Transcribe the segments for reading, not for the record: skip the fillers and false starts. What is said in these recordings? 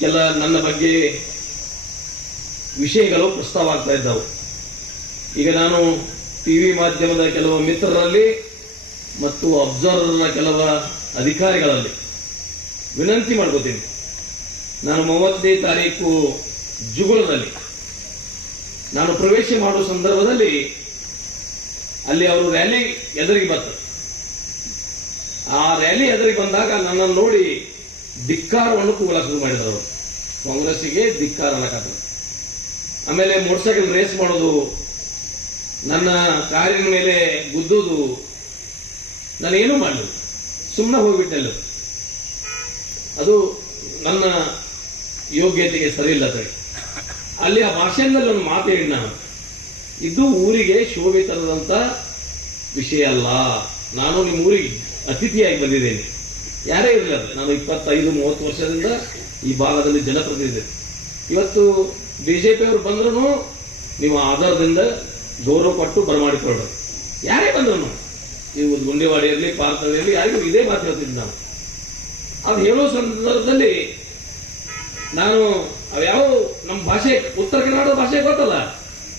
ಕೆಲ ನನ್ನ ಬಗ್ಗೆ ವಿಷಯಗಳು ಪ್ರಸ್ತಾವ ಆಗ್ತಾ ಇದ್ದವು. ಈಗ ನಾನು ಟಿವಿ ಮಾಧ್ಯಮದ ಕೆಲವು ಮಿತ್ರರಲ್ಲಿ ಮತ್ತು ಅಬ್ಸರ್ವರ್ನ ಕೆಲವು ಅಧಿಕಾರಿಗಳಲ್ಲಿ ವಿನಂತಿ ಮಾಡ್ಕೋತೀನಿ. ನಾನು 30ನೇ ತಾರೀಕು ಜುಗುಳದಲ್ಲಿ ನಾನು ಪ್ರವೇಶ ಮಾಡುವ ಸಂದರ್ಭದಲ್ಲಿ ಅಲ್ಲಿ ಅವರು ರ್ಯಾಲಿ ಎದುರಿಗೆ ಬಂದರು. ಆ ರ್ಯಾಲಿ ಎದುರಿಗೆ ಬಂದಾಗ ನನ್ನನ್ನು ನೋಡಿ ಧಿಕ್ಕಾರವನ್ನು ಕೂಗಲ ಶುರು ಮಾಡಿದರು. ಅವರು ಕಾಂಗ್ರೆಸ್ಸಿಗೆ ಧಿಕ್ಕಾರ ಅನ್ನಕತ್ತರು. ಆಮೇಲೆ ಮೋಟರ್ ಸೈಕಲ್ ರೇಸ್ ಮಾಡೋದು, ನನ್ನ ಕಾರಿನ ಮೇಲೆ ಗುದ್ದುದು, ನಾನೇನು ಮಾಡಲಿಲ್ಲ, ಸುಮ್ಮನೆ ಹೋಗ್ಬಿಟ್ಟೆಲ್ಲ. ಅದು ನನ್ನ ಯೋಗ್ಯತೆಗೆ ಸರಿ ಇಲ್ಲ. ಅಲ್ಲಿ ಆ ಭಾಷೆಯಲ್ಲಿ ಒಂದು ಮಾತು ಹೇಳಿ, ನಾನು ಇದು ಊರಿಗೆ ಶೋಭೆ ತರದಂತ ವಿಷಯ ಅಲ್ಲ. ನಾನು ನಿಮ್ಮ ಊರಿಗೆ ಅತಿಥಿಯಾಗಿ ಬಂದಿದ್ದೇನೆ, ಯಾರೇ ಇರಲಿಲ್ಲ. ನಾನು 25-30 ವರ್ಷದಿಂದ ಈ ಭಾಗದಲ್ಲಿ ಜನಪ್ರತಿನಿಧಿ. ಇವತ್ತು ಬಿಜೆಪಿಯವರು ಬಂದ್ರು ನೀವು ಆಧಾರದಿಂದ ಗೌರವ ಕೊಟ್ಟು ಬರಮಾಡಿಕೊಳ್ಳೋದು. ಯಾರೇ ಬಂದ್ರು, ಇವು ಗುಂಡೇವಾಡಿ ಇರಲಿ, ಪಾರ್ಥಳ್ಳಿ ಇರಲಿ, ಯಾರಿಗೂ ಇದೇ ಮಾತು ಹೇಳ್ತಿದ್ದೆ ನಾನು. ಅದು ಹೇಳೋ ಸಂದರ್ಭದಲ್ಲಿ ನಾನು ಅವ್ಯಾವ ನಮ್ಮ ಭಾಷೆ, ಉತ್ತರ ಕನ್ನಡ ಭಾಷೆ ಗೊತ್ತಲ್ಲ,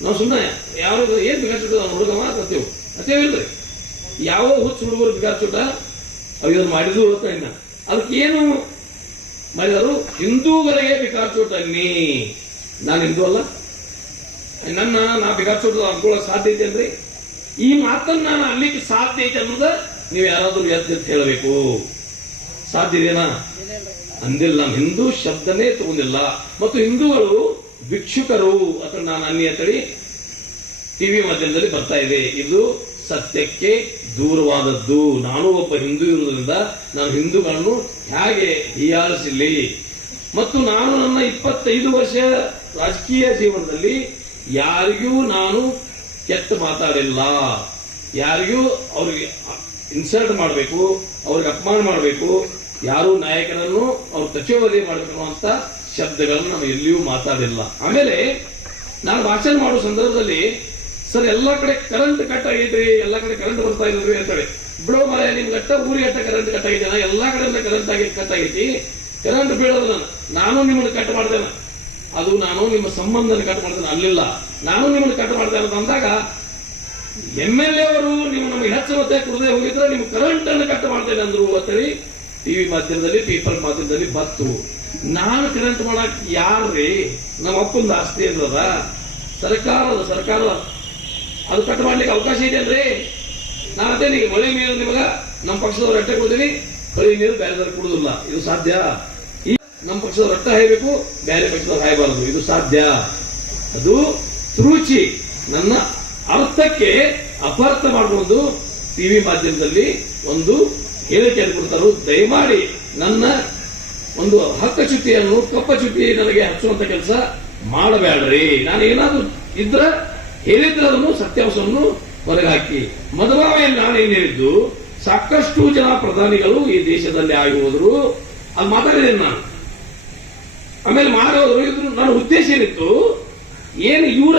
ನಾವು ಸುಮ್ಮನೆ ಯಾವ ಏನ್ ಬಿಗಾರ್ಚುಟ ನಾವು ಹುಡುಗ ಮಾತಾಡ್ತೇವೆ ಅತ್ತೇವಿಲ್ರಿ. ಯಾವ ಹುಚ್ಚು ಹುಡುಗರು ಬಿಗಾರ್ಚುಟ ಅವು ಇದನ್ನು ಮಾಡಿದ್ರು ಅಂತ ಇನ್ನ ಅದಕ್ಕೆ ಏನು ಮಾಡಿದರು, ಹಿಂದೂಗಳಿಗೆ ಬಿಗಾರ್ಚುಟ ಅನ್ನಿ. ನಾನು ಹಿಂದೂ ಅಲ್ಲ, ನಾ ಬಿಗಾರ್ಚುಟ ಅನ್ಕೊಳ್ಳೋಕೆ ಸಾಧ್ಯ ಐತೆ ಅಲ್ರಿ? ಈ ಮಾತನ್ನ ನಾನು ಅಲ್ಲಿಗೆ ಸಾಧ್ಯ ಐತೆ ಅನ್ನೋದ ನೀವು ಯಾರಾದ್ರೂ ಎದ್ದು ಹೇಳಬೇಕು. ಸಾಧ್ಯ ಇದೆನಾ? ಅಂದಿಲ್ಲ. ನಾನು ಹಿಂದೂ ಶಬ್ದನೇ ತಗೊಂಡಿಲ್ಲ. ಮತ್ತು ಹಿಂದೂಗಳು ಭಿಕ್ಷುಕರು ಅಥವಾ ನಾನು ಅನ್ನಿ ಅಂತೇಳಿ ಟಿವಿ ಮಾಧ್ಯಮದಲ್ಲಿ ಬರ್ತಾ ಇದೆ. ಇದು ಸತ್ಯಕ್ಕೆ ದೂರವಾದದ್ದು. ನಾನು ಒಬ್ಬ ಹಿಂದೂ ಇರುವುದರಿಂದ ನಾನು ಹಿಂದೂಗಳನ್ನು ಹೇಗೆ ಹೀಯಾಳಿಸಲಿ? ಮತ್ತು ನಾನು ನನ್ನ 25 ವರ್ಷ ರಾಜಕೀಯ ಜೀವನದಲ್ಲಿ ಯಾರಿಗೂ ನಾನು ಕೆಟ್ಟ ಮಾತಾಡಿಲ್ಲ. ಯಾರಿಗೂ ಅವ್ರಿಗೆ ಇನ್ಸಲ್ಟ್ ಮಾಡಬೇಕು, ಅವ್ರಿಗೆ ಅಪಮಾನ ಮಾಡಬೇಕು, ಯಾರು ನಾಯಕರನ್ನು ಅವ್ರು ಕಚೋವರಿ ಮಾಡಬೇಕು ಅಂತ ಶಬ್ದಗಳನ್ನು ನಾವು ಎಲ್ಲಿಯೂ ಮಾತಾಡಿಲ್ಲ. ಆಮೇಲೆ ನಾನು ಭಾಷಣ ಮಾಡುವ ಸಂದರ್ಭದಲ್ಲಿ ಸರ್ ಎಲ್ಲ ಕಡೆ ಕರೆಂಟ್ ಕಟ್ ಆಗೈತ್ರಿ, ಎಲ್ಲ ಕಡೆ ಕರೆಂಟ್ ಬರ್ತಾ ಇದ್ರಿ ಅಂತೇಳಿ. ಬಿಡೋ ಮರ ನಿಮ್ಗೆ ಅಟ್ಟ ಊರಿಗೆ ಅಟ್ಟ ಕರೆಂಟ್ ಕಟ್ ಆಗೈತೆ, ಎಲ್ಲಾ ಕಡೆಯಿಂದ ಕರೆಂಟ್ ಆಗಿ ಕಟ್ ಆಗೈತಿ, ಕರೆಂಟ್ ಬೀಳೋದು ನಾನು ನಿಮ್ಮನ್ನು ಕಟ್ ಮಾಡ್ತೇನೆ, ಅದು ನಾನು ನಿಮ್ಮ ಸಂಬಂಧ ಕಟ್ ಮಾಡ್ತೇನೆ ಅಲ್ಲಿಲ್ಲ, ನಾನು ನಿಮ್ಮನ್ನು ಕಟ್ ಮಾಡ್ತೇನೆ ಅಂತ ಅಂದಾಗ MLA ಅವರು ನೀವು ನಮಗೆ ಹೆಚ್ಚು ಮತ್ತೆ ಕುಡದೆ ಹೋಗಿದ್ರೆ ನಿಮ್ಗೆ ಕರೆಂಟ್ ಅನ್ನು ಕಟ್ ಮಾಡ್ತೇನೆ ಅಂದ್ರು ಅಂತೇಳಿ ಟಿವಿ ಮಾಧ್ಯಮದಲ್ಲಿ, ಪೀಪಲ್ ಮಾಧ್ಯಮದಲ್ಲಿ ಬತ್ತು. ನಾನು ಕರೆಂಟ್ ಮಾಡಕ್ ಯಾರ್ರಿ? ನಮ್ಮ ಅಪ್ಪಂದ ಆಸ್ತಿ ಇಲ್ಲದ ಸರ್ಕಾರ ಅದು ಕಟ್ ಮಾಡ್ಲಿಕ್ಕೆ ಅವಕಾಶ ಇದೆ ಅಲ್ರಿ? ನಾನು ಅದೇ ನೀವು ಮಳೆ ನೀರು ನಿಮಗ ನಮ್ಮ ಪಕ್ಷದವ್ರು ಅಟ್ಟೆ ಕೊಡ್ತೀನಿ, ಮಳೆ ನೀರು ಬೇರೆದವ್ರು ಕುಡುದಿಲ್ಲ, ಇದು ಸಾಧ್ಯ. ಈ ನಮ್ಮ ಪಕ್ಷದವ್ರು ಅಟ್ಟ ಹಾಯ್ಬೇಕು, ಬೇರೆ ಪಕ್ಷದವ್ರು ಹಾಯಬಾರದು, ಇದು ಸಾಧ್ಯ. ಅದು ರುಚಿ ನನ್ನ ಅರ್ಥಕ್ಕೆ ಅಪಾರ್ಥ ಮಾಡುವುದು ಟಿವಿ ಮಾಧ್ಯಮದಲ್ಲಿ ಒಂದು ಹೇಳಿಕೆ ಕೊಡ್ತಾರೋ. ದಯಮಾಡಿ ನನ್ನ ಒಂದು ಹಕ್ಕಚ್ಯುತಿಯನ್ನು ಕಪ್ಪಚ್ಯುತಿ ನನಗೆ ಹಚ್ಚುವಂತ ಕೆಲಸ ಮಾಡಬೇಡ್ರಿ. ನಾನು ಏನಾದ್ರೂ ಇದ್ರ ಹೇಳಿದ್ರೆ ಅದನ್ನು ಸತ್ಯಾಂಶವನ್ನು ಹೊರಗೆ ಹಾಕಿ. ಮದುವೆಯಲ್ಲಿ ನಾನು ಏನ್ ಹೇಳಿದ್ದು, ಸಾಕಷ್ಟು ಜನ ಪ್ರಧಾನಿಗಳು ಈ ದೇಶದಲ್ಲಿ ಆಗಿ ಹೋದ್ರು, ಅದು ಮಾತಾಡಿದ್ದೇನೆ ನಾನು. ಆಮೇಲೆ ಮಾಡೋದ್ರು, ಇದ್ರು ನನ್ನ ಉದ್ದೇಶ ಏನಿತ್ತು, ಏನು ಇವರ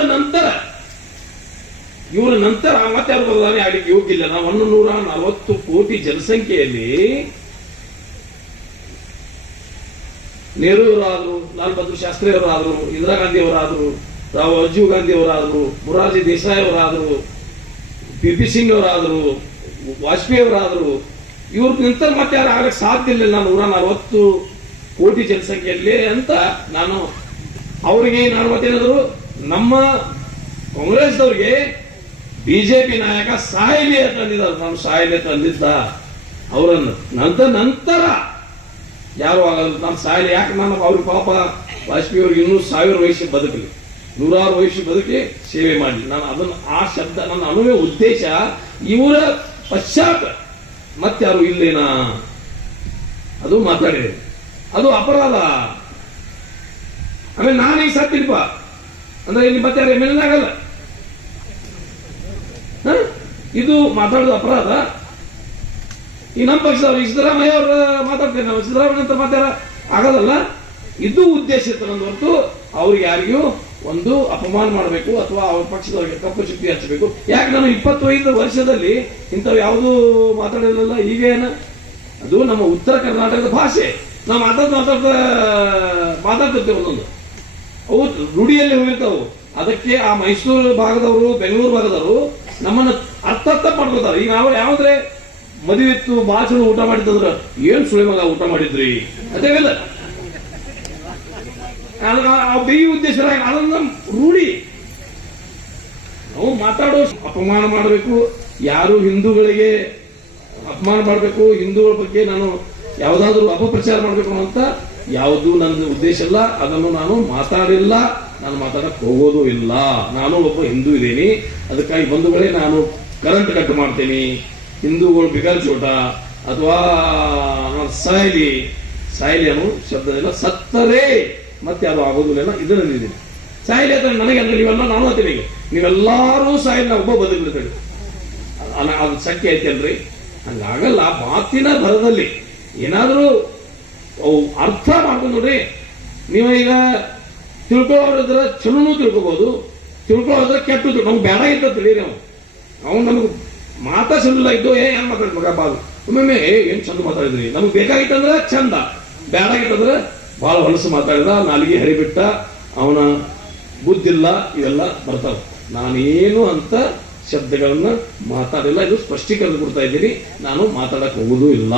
ನಂತರ ಮತ್ತೆ ಯಾರು ಪ್ರಧಾನಿ ಆಗ್ಲಿಕ್ಕೆ ಯೋಗ್ಯ ಇಲ್ಲ. ನಾವು 140 ಕೋಟಿ ಜನಸಂಖ್ಯೆಯಲ್ಲಿ ನೆಹರು ಅವರಾದ್ರು, ಲಾಲ್ ಬಹದ್ದೂರ್ ಶಾಸ್ತ್ರಿ ಅವರಾದ್ರು, ಇಂದಿರಾ ಗಾಂಧಿ ಅವರಾದ್ರು, ರಾಜೀವ್ ಗಾಂಧಿ ಅವರಾದ್ರು, ಮೊರಾರ್ಜಿ ದೇಸಾಯಿ ಅವರಾದ್ರು, PP ಸಿಂಗ್ ಅವರಾದ್ರು, ವಾಜಪೇಯಿ ಅವರಾದ್ರು, ಇವ್ರ ನಂತರ ಮತ್ತೆ ಯಾರು ಆಗಕ್ಕೆ ಸಾಧ್ಯ ಇಲ್ಲ. ನಾನು 140 ಕೋಟಿ ಜನಸಂಖ್ಯೆಯಲ್ಲಿ ಅಂತ ನಾನು ಅವರಿಗೆ ನಾನು ಮತ್ತೇನಾದ್ರು ನಮ್ಮ ಕಾಂಗ್ರೆಸ್ದವ್ರಿಗೆ ಬಿಜೆಪಿ ನಾಯಕ ಸಾಯಲಿ ಅಂತ ಅಂದಿದ್ದಾರೆ. ನಾನು ಸಾಯಲಿ ಅಂತ ಅಂದಿದ್ದ ಅವರನ್ನು ನಂತರ ಯಾರು ಆಗಲ್ಲ, ನಾನು ಸಾಯಲಿ. ಯಾಕೆ ನಾನು ಅವ್ರಿಗೆ ಪಾಪ ವಾಜಪೇಯಿ ಅವ್ರಿಗೆ ಇನ್ನೂ 1000 ವಯಸ್ಸು ಬದುಕಲಿ, 100 ವಯಸ್ಸು ಬದುಕಿ ಸೇವೆ ಮಾಡಲಿ. ನಾನು ಅದನ್ನು ಆ ಶಬ್ದ ನನ್ನ ಅನುವೇ ಉದ್ದೇಶ. ಇವರ ಪಶ್ಚಾತ್ ಮತ್ತಾರು ಇಲ್ಲೇನಾ ಅದು ಮಾತಾಡಿದೆ, ಅದು ಅಪರಾಧ. ಆಮೇಲೆ ನಾನೀಗ ಸತ್ತಿಲ್ಪ ಅಂದ್ರೆ ಇಲ್ಲಿ ಮತ್ತೆ ಯಾರು MLA ಆಗಲ್ಲ, ಇದು ಮಾತಾಡೋದು ಅಪರಾಧ. ಈ ನಮ್ಮ ಪಕ್ಷದವ್ರು ಸಿದ್ದರಾಮಯ್ಯ ಅವರು ಮಾತಾಡ್ತೇನೆ, ನಾವು ಸಿದ್ದರಾಮಯ್ಯ ಅಂತ ಮಾತಾಡ ಆಗೋದಲ್ಲ. ಇದು ಉದ್ದೇಶ ಇತ್ತು ನಂದು ಹೊರತು ಅವ್ರಿಗೆ ಯಾರಿಗೂ ಒಂದು ಅಪಮಾನ ಮಾಡಬೇಕು ಅಥವಾ ಅವ್ರ ಪಕ್ಷದವರಿಗೆ ಕಪ್ಪು ಚುಕ್ಕಿ ಹಚ್ಚಬೇಕು. ಯಾಕೆ ನಾನು 25 ವರ್ಷದಲ್ಲಿ ಇಂಥವು ಯಾವುದೂ ಮಾತಾಡೋದಿಲ್ಲ. ಈಗೇನ ಅದು ನಮ್ಮ ಉತ್ತರ ಕರ್ನಾಟಕದ ಭಾಷೆ, ನಾವು ಮಾತಾಡ್ತಾ ಮಾತಾಡ್ತಿರ್ತೇವೆ ಒಂದೊಂದು, ಅವು ರೂಢಿಯಲ್ಲಿ ಹೋಗಿರ್ತಾವು. ಅದಕ್ಕೆ ಆ ಮೈಸೂರು ಭಾಗದವರು, ಬೆಂಗಳೂರು ಭಾಗದವರು ನಮ್ಮನ್ನ ಅರ್ಥ ಮಾಡ್ಕೊತಾರೆ. ಈಗ ನಾವು ಯಾವ್ದ್ರೆ ಮದುವೆ ಇತ್ತು, ಭಾಳ ಚಲೋ ಊಟ ಮಾಡಿದ್ರ, ಏನ್ ಸುಳಿ ಮಗ ಊಟ ಮಾಡಿದ್ರಿ ಅದೇವಿಲ್ಲ, ಈ ಉದ್ದೇಶ ಅದನ್ನ ರೂಢಿ. ನಾವು ಮಾತಾಡೋ ಅಪಮಾನ ಮಾಡಬೇಕು, ಯಾರು ಹಿಂದೂಗಳಿಗೆ ಅಪಮಾನ ಮಾಡಬೇಕು, ಹಿಂದೂಗಳ ಬಗ್ಗೆ ನಾನು ಯಾವುದಾದ್ರೂ ಅಪಪ್ರಚಾರ ಮಾಡಬೇಕು ಅಂತ ಯಾವುದು ನನ್ನ ಉದ್ದೇಶ ಇಲ್ಲ. ಅದನ್ನು ನಾನು ಮಾತಾಡಿಲ್ಲ, ನಾನು ಮಾತಾಡಕ್ ಹೋಗೋದು ಇಲ್ಲ. ನಾನು ಒಬ್ಬ ಹಿಂದೂ ಇದ್ದೀನಿ, ಅದಕ್ಕಾಗಿ ಬಂಧುಗಳೇ ನಾನು ಕರೆಂಟ್ ಕಟ್ ಮಾಡ್ತೀನಿ. ಹಿಂದೂಗಳು ಬಿಗರ್ ಚೋಟ ಅಥವಾ ಸಾಯಲಿ ಅನ್ನೋ ಶಬ್ದ ಇಲ್ಲ. ಸತ್ತರೇ ಮತ್ತೆ ಅದು ಆಗೋದಿಲ್ಲ, ಇದರಲ್ಲಿ ಸಾಯಲಿ ಅಂತ ನನಗೆ ಅಂದ್ರೆ ನೀವೆಲ್ಲ ನಾನು ಅಂತೀನಿ, ನೀವೆಲ್ಲಾರು ಸಾಯಲಿ, ನಾ ಒಬ್ಬ ಬದುಕಿರ್ತೇವೆ, ಅದು ಶಕ್ತಿ ಐತಿ ಅಲ್ರಿ. ಹಂಗಾಗಲ್ಲ. ಮಾತಿನ ಭರದಲ್ಲಿ ಏನಾದರೂ ಅವು ಅರ್ಥ ಮಾಡ್ಕೊಂಡು ನೋಡ್ರಿ. ನೀವು ಈಗ ತಿಳ್ಕೊಳ್ಳೋದ್ರ ಚಲೋನು ತಿಳ್ಕೊಬಹುದು, ತಿಳ್ಕೊಳ್ಳೋದ್ರ ಕೆಟ್ಟು ನಮ್ಗೆ ಬೇಡ ಇರ್ತದ್ರಿ. ನಾವು ನಮ್ಗೆ ಮಾತಾ ಚಂದಿಲ್ಲ ಇದ್ದು ಏನ್ ಮಾತಾಡಿ ಮಗ ಬಾಲ್ ಒಮ್ಮೊಮ್ಮೆ ಏನ್ ಚಂದ ಮಾತಾಡಿದ್ರಿ, ನಮ್ಗೆ ಬೇಕಾಗಿತ್ತಂದ್ರೆ ಚಂದ, ಬೇಡ ಆಗಿತ್ತಂದ್ರೆ ಬಹಳ ಹೊಲಸು ಮಾತಾಡಿದ, ನಾಲಿಗೆ ಹರಿಬಿಟ್ಟ, ಅವನ ಬುದ್ಧಿಲ್ಲ, ಇವೆಲ್ಲ ಬರ್ತಾವ. ನಾನೇನು ಅಂತ ಶಬ್ದಗಳನ್ನ ಮಾತಾಡಿಲ್ಲ. ಇದು ಸ್ಪಷ್ಟೀಕರಣ ಕೊಡ್ತಾ ಇದ್ದೀನಿ, ನಾನು ಮಾತಾಡಕ್ ಹೋಗುದೂ ಇಲ್ಲ.